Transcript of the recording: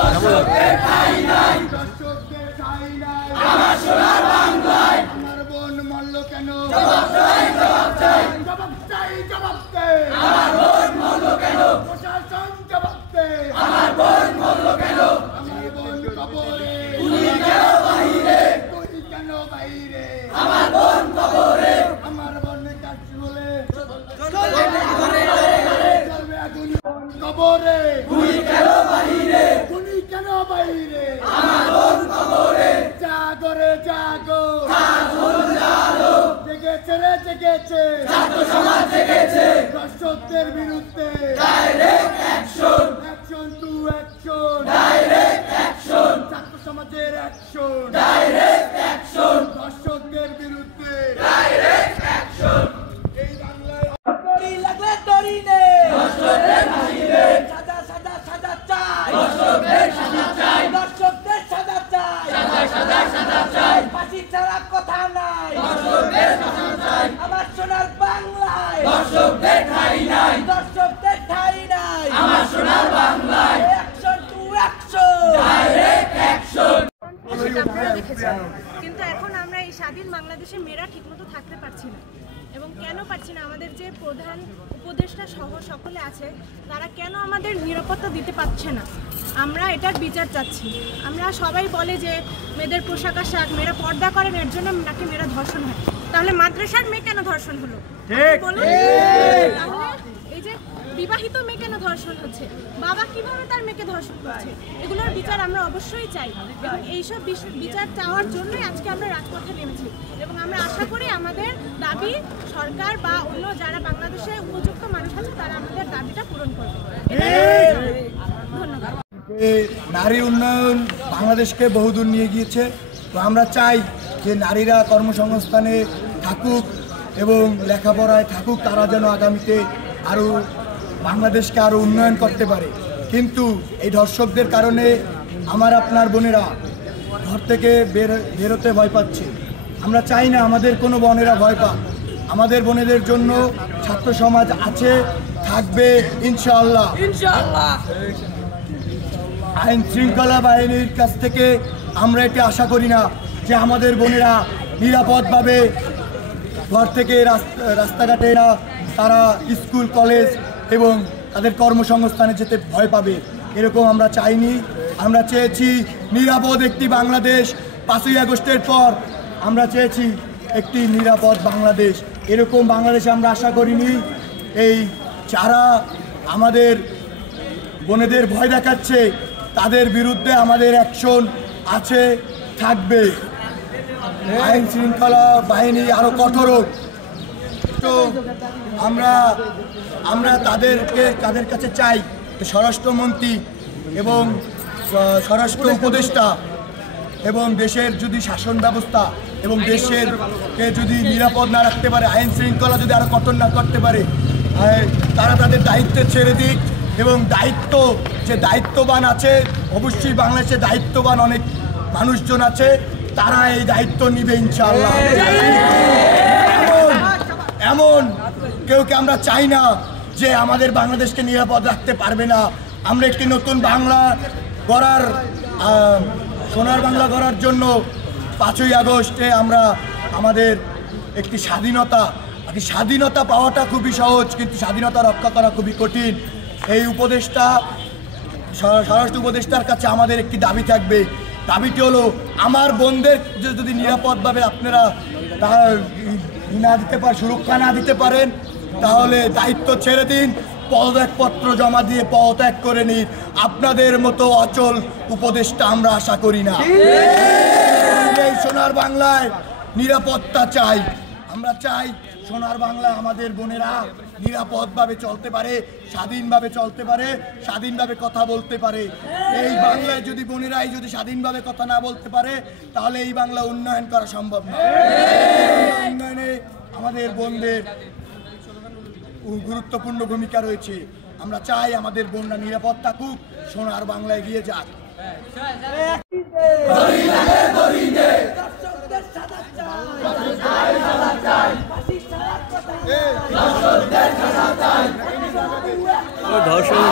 দর্শকদের ঠাঁই নাই, আমার সোনার বাংলায়। আমার বোন মরল কেন? জবাব চাই, জবাব চাই, জবাব চাই, জবাব চাই। আমার বোন মরল কেন? প্রশাসন জবাব চাই। আমার বোন মরল কেন? আমার বোন কবরে, তুই কেন বাইরে? তুই কেন বাইরে? আমার বোন কবরে, আমার বোনের কাছে বলে চলবে আগুন কবরে। তুই কেন বাইরে? তুই কেন বাইরে? আমার বোন কবরে। জাগরে জাগো, জাগো, জেগেছে রে জেগেছে, ছাত্র সমাজ জেগেছে। দর্শকদের বিরুদ্ধে direct action, action to action, direct action. ছাত্র সমাজের অ্যাকশন, ডাইরেক্ট অ্যাকশন। দর্শকদের বিরুদ্ধে ডাইরেক্ট অ্যাকশন। এই বাংলায় দড়ি লাগলে দড়ি নে, দর্শকদের ফাঁসি দে। সাদা সাদা সাদা চাই, দর্শকদের সাদা চাই, দর্শকদের সাদা চাই, সাদা সাদা সাদা চাই। ফাঁসি ছাড়া কথা নাই, দর্শকদের ফাঁসি চাই। আমার সোনার বাংলায় দর্শকদের ঠাঁই নাই, দর্শকদের ঠাঁই নাই। আমার সোনার বাংলায় action to action, direct action. সেটা আপনারা দেখেছেন, কিন্তু এখন আমরা এই স্বাধীন বাংলাদেশে মেয়েরা ঠিকমতো থাকতে পারছি না। এবং কেন পারছি না? আমাদের যে প্রধান উপদেষ্টা সহ সকলে আছে, তারা কেন আমাদের নিরাপত্তা দিতে পারছে না? আমরা এটার বিচার চাচ্ছি। আমরা সবাই বলে যে মেয়েদের পোশাক আশাক, মেয়েরা পর্দা করেন, এর জন্য নাকি মেয়েরা ধর্ষণ হয়। তাহলে মাদ্রাসার মেয়ে কেন ধর্ষণ হলো? বলুন। তাহলে এই যে বিবাহিত মেয়ে কেন ধর্ষণ হচ্ছে? বাবা কিভাবে তার মেয়েকে ধর্ষণ করছে? এগুলোর বিচার আমরা অবশ্যই চাই। এবং এইসব বিচার চাওয়ার জন্যই আজকে আমরা রাজপথে নেমেছি। এবং আমরা আশা করি আমাদের দাবি সরকার বা অন্য যারা বাংলাদেশে উপযুক্ত মানুষ আছে তারা আমাদের দাবিটা পূরণ করবে। ধন্যবাদ। নারী উন্নয়ন বাংলাদেশকে বহুদূর নিয়ে গিয়েছে। তো আমরা চাই যে নারীরা কর্মসংস্থানে থাকুক এবং লেখাপড়ায় থাকুক, তারা যেন আগামীতে আরও বাংলাদেশকে আরও উন্নয়ন করতে পারে। কিন্তু এই ধর্ষকদের কারণে আমার আপনার বোনেরা ঘর থেকে বেরোতে ভয় পাচ্ছে। আমরা চাই না আমাদের কোনো বোনেরা ভয় পাক। আমাদের বোনেদের জন্য ছাত্র সমাজ আছে, থাকবে ইনশাআল্লাহ। আইন শৃঙ্খলা বাহিনীর কাছ থেকে আমরা এটা আশা করি না যে আমাদের বোনেরা নিরাপদভাবে ঘর থেকে রাস্তাঘাটে না, তারা স্কুল কলেজ এবং তাদের কর্মসংস্থানে যেতে ভয় পাবে, এরকম আমরা চাইনি। আমরা চেয়েছি নিরাপদ একটি বাংলাদেশ। 5ই আগস্টের পর আমরা চেয়েছি একটি নিরাপদ বাংলাদেশ। এরকম বাংলাদেশ আমরা আশা করিনি। এই যারা আমাদের বোনেদের ভয় দেখাচ্ছে তাদের বিরুদ্ধে আমাদের অ্যাকশন আছে, থাকবে। আইন শৃঙ্খলা বাহিনী আরও কঠোর হোক। তো আমরা তাদের কাছে চাই স্বরাষ্ট্রমন্ত্রী এবং স্বরাষ্ট্র উপদেষ্টা এবং দেশের যদি শাসন ব্যবস্থা এবং দেশেরকে যদি নিরাপদ না রাখতে পারে, আইন শৃঙ্খলা যদি আরও কঠোর না করতে পারে, তারা তাদের দায়িত্বে ছেড়ে দিক। এবং যে দায়িত্ববান আছে, অবশ্যই বাংলাদেশে দায়িত্ববান অনেক মানুষজন আছে, তারা এই দায়িত্ব নিবে ইনশাআল্লাহ। এমন কেউকে আমরা চাই না যে আমাদের বাংলাদেশকে নিরাপদ রাখতে পারবে না। আমরা একটি নতুন বাংলা গড়ার, সোনার বাংলা গড়ার জন্য 5ই আগস্টে আমরা আমাদের একটি স্বাধীনতা পাওয়াটা খুবই সহজ, কিন্তু স্বাধীনতা রক্ষা করা খুবই কঠিন। এই স্বরাষ্ট্র উপদেষ্টার কাছে আমাদের একটি দাবি থাকবে। দাবিটি হলো, আমার বোনদের যদি নিরাপদভাবে আপনারা না দিতে পারেন, সুরক্ষা না দিতে পারেন, তাহলে দায়িত্ব ছেড়ে দিন, পদত্যাগপত্র জমা দিয়ে পদত্যাগ করে নিন। আপনাদের মতো অচল উপদেষ্টা আমরা আশা করি না। এই সোনার বাংলায় নিরাপত্তা চাই। আমরা চাই সোনার বাংলায় আমাদের বোনেরা নিরাপদভাবে চলতে পারে, স্বাধীনভাবে চলতে পারে, স্বাধীনভাবে কথা বলতে পারে। এই বাংলায় যদি বোনেরাই যদি স্বাধীনভাবে কথা না বলতে পারে, তাহলে এই বাংলা উন্নয়ন করা সম্ভব না। উন্নয়নে আমাদের বোনদের গুরুত্বপূর্ণ ভূমিকা রয়েছে। আমরা চাই আমাদের বোনরা নিরাপদ থাকুক, সোনার বাংলায় এগিয়ে যাক। ধর্ষণ